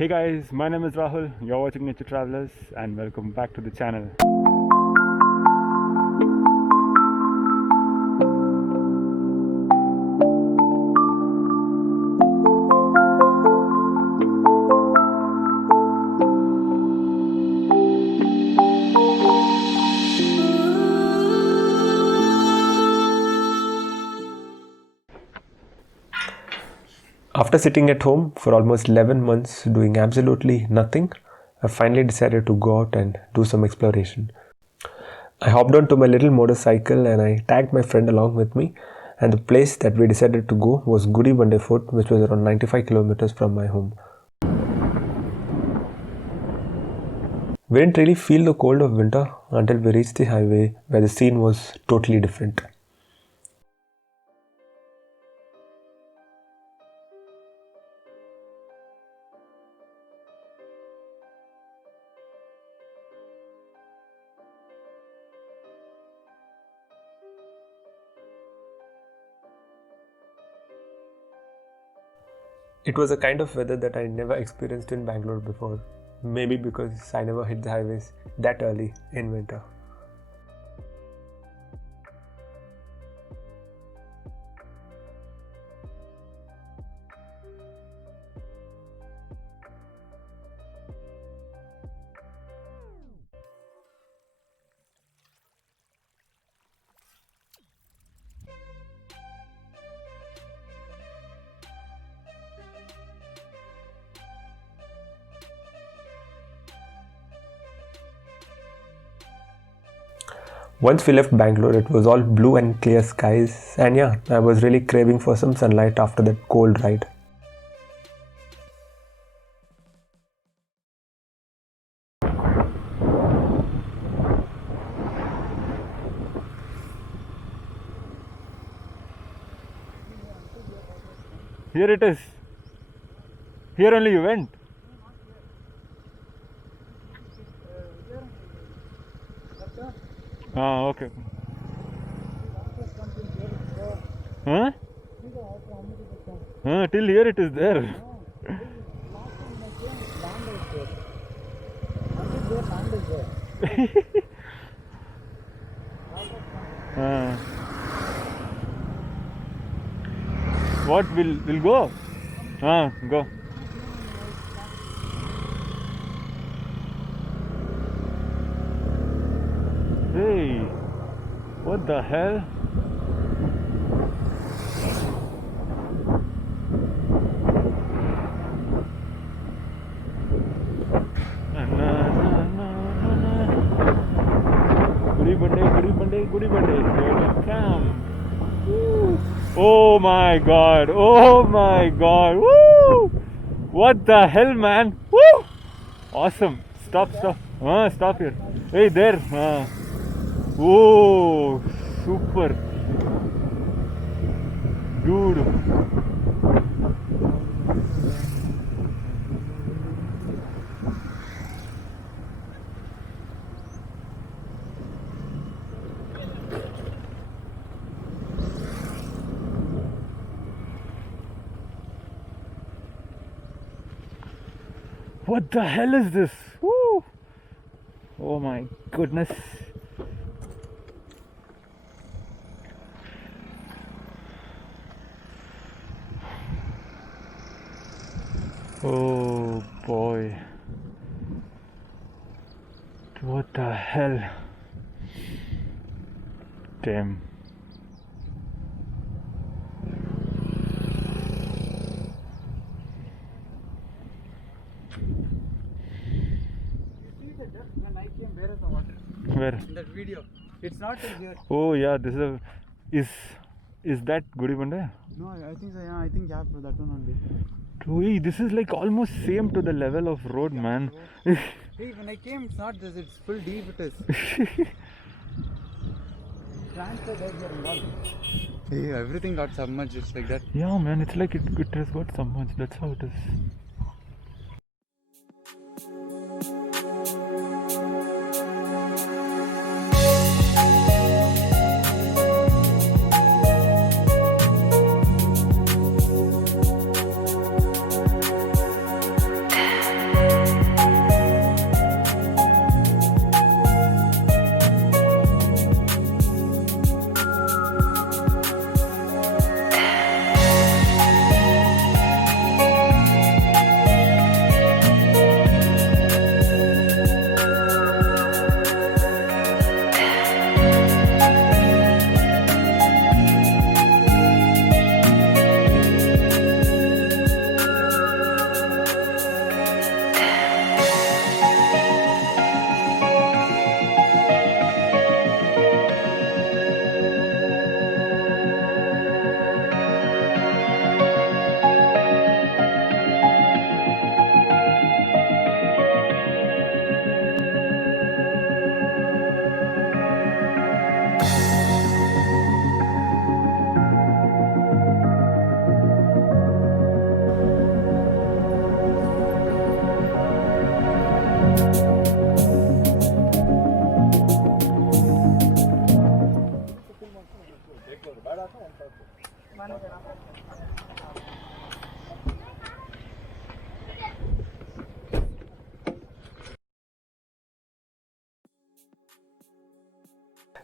Hey guys, my name is Rahul, you're watching Nature Travelers and welcome back to the channel. After sitting at home for almost 11 months doing absolutely nothing, I finally decided to go out and do some exploration. I hopped onto my little motorcycle and I tagged my friend along with me, and the place that we decided to go was Gudibande Fort, which was around 95 kilometers from my home. We didn't really feel the cold of winter until we reached the highway, where the scene was totally different. It was a kind of weather that I never experienced in Bangalore before. Maybe because I never hit the highways that early in winter. Once we left Bangalore, it was all blue and clear skies, and yeah, I was really craving for some sunlight after that cold ride. Here it is. Here only you went. Ah, okay. Huh? Till here it is there. What will go? Go. Hey, what the hell? Gudibande, here we come. Oh my god, woo! What the hell, man? Woo! Awesome. Stop. Stop here. Hey, there. Oh, super. Dude. What the hell is this? Woo! Oh my goodness. Oh boy. What the hell? Damn. When I came, where is the water? Where? In that video. It's not here. Oh yeah, this is that Gudibande? No, I think so. Yeah, I think yeah, that one only. Hey, this is like almost same to the level of road, man. Hey, when I came, it's not this. It's full deep. It is. Transfer there and all. Hey, everything got submerged. It's like that. Yeah, man. It's like it has got submerged. That's how it is.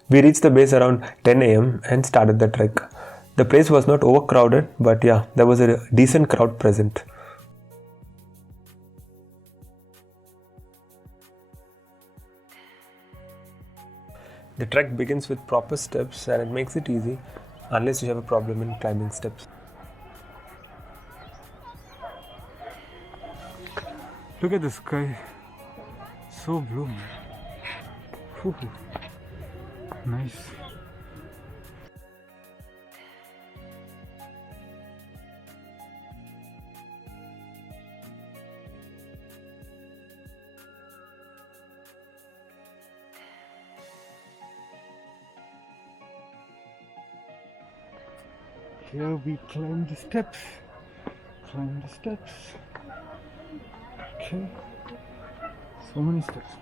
We reached the base around 10 am and started the trek. The place was not overcrowded, but yeah, there was a decent crowd present. The trek begins with proper steps and it makes it easy unless you have a problem in climbing steps. Look at the sky. So blue, man. Whew. Nice. Here we climb the steps. Climb the steps. Okay. So many steps.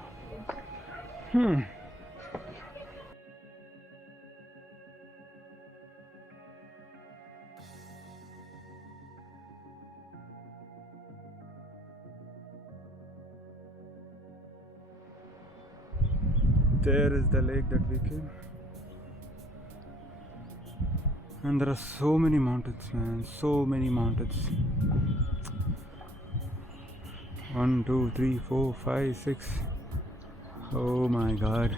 There is the lake that we came. And there are so many mountains, man. So many mountains. 1, 2, 3, 4, 5, 6. Oh my god.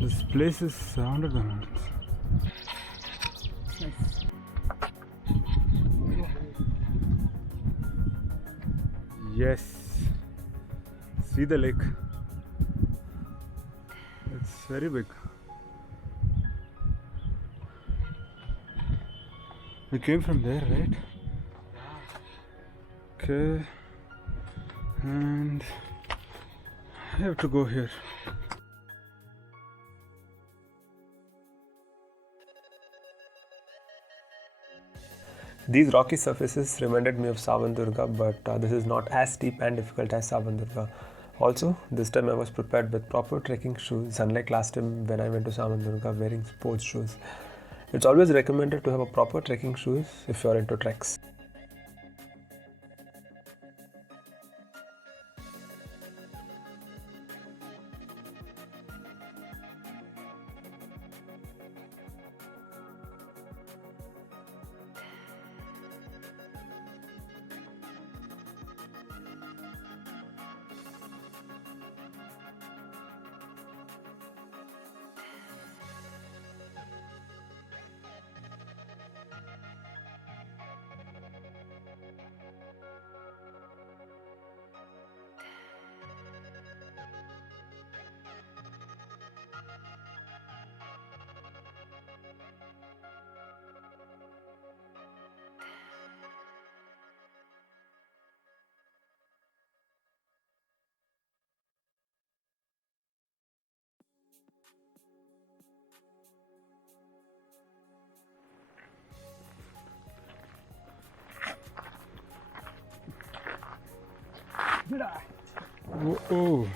This place is surrounded by mountains. Yes. See the lake. It's very big. We came from there, right? Okay. And I have to go here. These rocky surfaces reminded me of Savandurga, but this is not as steep and difficult as Savandurga. Also, this time I was prepared with proper trekking shoes, unlike last time when I went to Savandurga wearing sports shoes. It's always recommended to have a proper trekking shoes if you're into treks. Oh.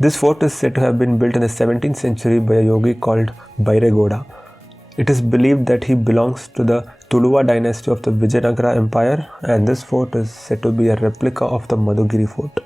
This fort is said to have been built in the 17th century by a yogi called Bairegoda. It is believed that he belongs to the Tuluva dynasty of the Vijayanagara Empire, and this fort is said to be a replica of the Madhugiri fort.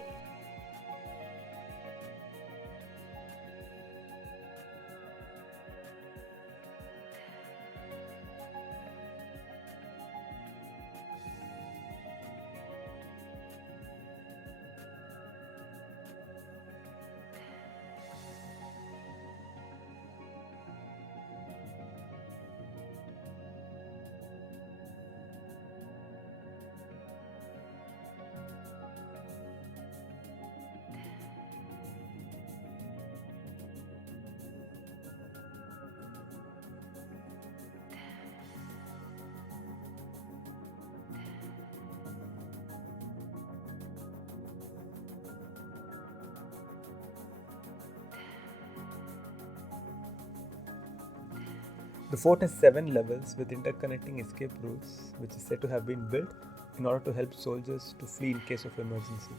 The fort has 7 levels with interconnecting escape routes, which is said to have been built in order to help soldiers to flee in case of emergency.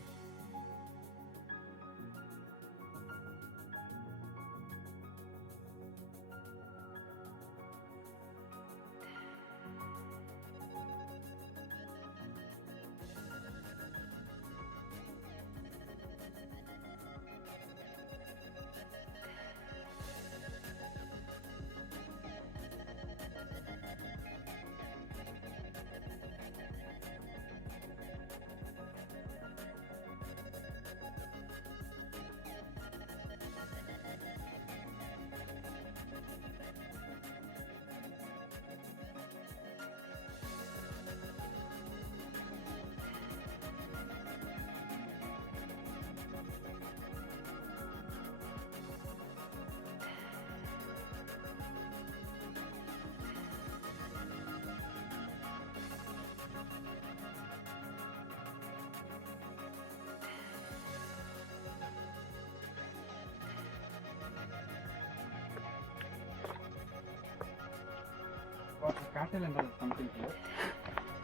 Cattle and all something here.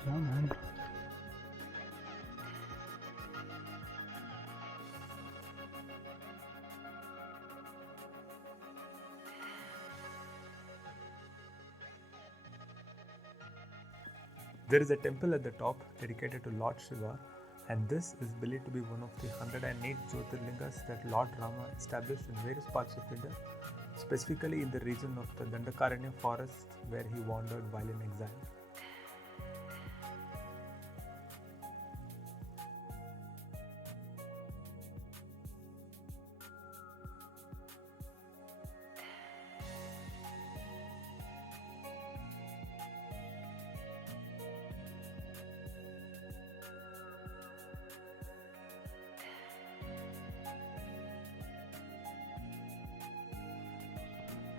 Yeah, man. There is a temple at the top dedicated to Lord Shiva, and this is believed to be one of the 108 Jyotirlingas that Lord Rama established in various parts of India, specifically in the region of the Dandakaranya forest where he wandered while in exile.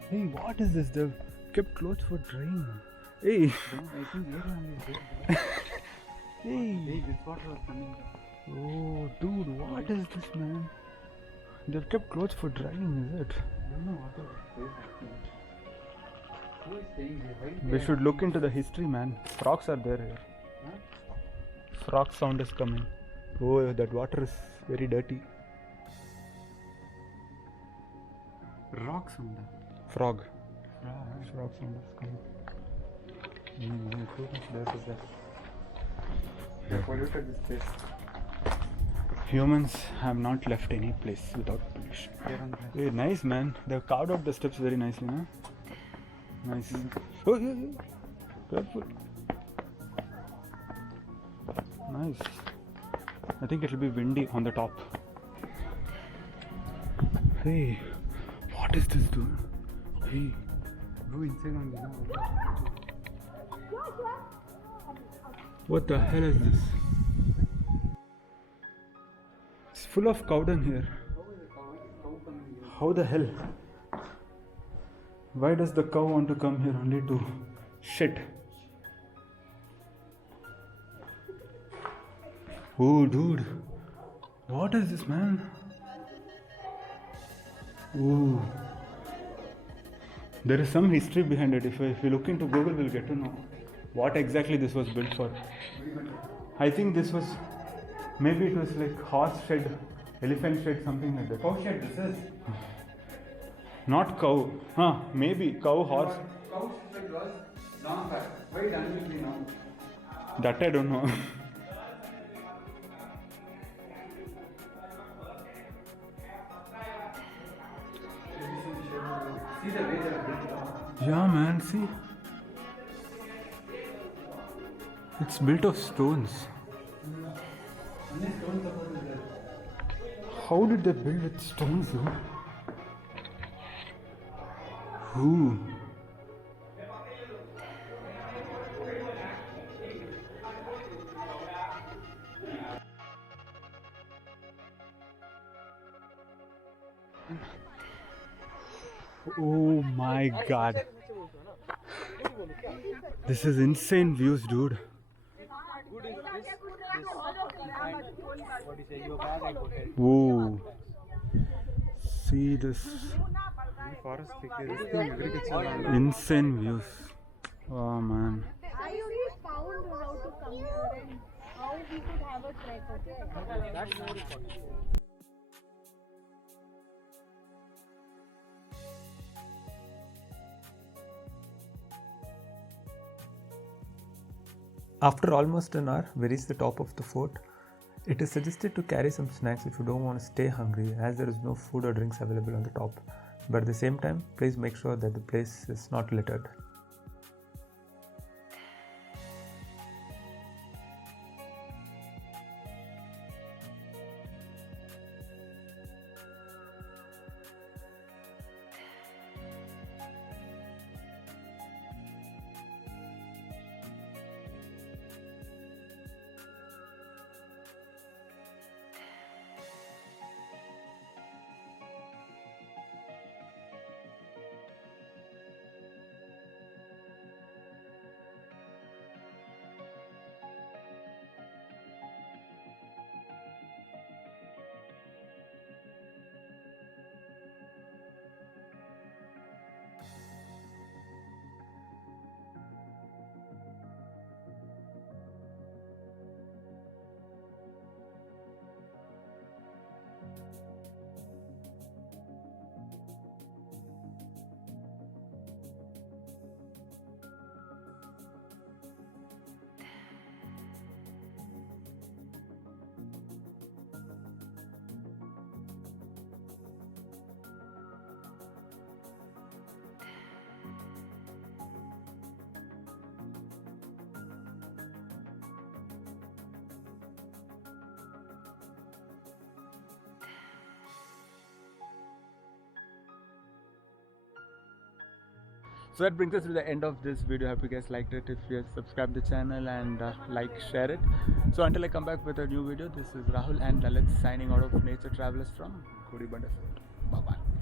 Hey, what is this? They've kept clothes for drying. Hey! No, I think everyone is there. Hey, this water was coming. Oh, dude, what is this, man? They've kept clothes for drying, is it? I don't know what was this. Who is staying here? Why We should look into the history, man. Frogs are there here. Huh? Frog sound is coming. Oh, that water is very dirty. Rocks on that. Frog. Frog sound is coming. Too much dirt is there. They polluted this place. Humans have not left any place without pollution. Hey, nice, man. They've carved out the steps very nicely, no? Nice. Oh, yeah. Careful. Nice. I think it'll be windy on the top. Hey, what is this, dude? Hey. Go inside and get What the hell is this? It's full of cow dung here. How the hell? Why does the cow want to come here only to shit? Oh, dude. What is this, man? Ooh. There is some history behind it. If you look into Google, we'll get to know what exactly this was built for. I think this was, maybe it was like horse shed, elephant shed, something like that. cow shed, this is. Not cow. Maybe cow, horse. Cow shed was long back. Why it animal be now? That I don't know. See the way they are built up. Yeah, man, see. It's built of stones. Only stone support is there. How did they build with stones, dude? Ooh. Oh my god. This is insane views, dude. Whoa. See this. Forest this thing agriculture. Insane views. Oh man. I only found how to come here and how we could have a trek, okay? That's more important. After almost an hour, we reached the top of the fort. It is suggested to carry some snacks if you don't want to stay hungry, as there is no food or drinks available on the top. But at the same time, please make sure that the place is not littered. So that brings us to the end of this video. Hope you guys liked it. If you subscribe the channel and like, share it. So until I come back with a new video, this is Rahul and Lalit signing out of Nature Travelers from Gudibande. Bye bye.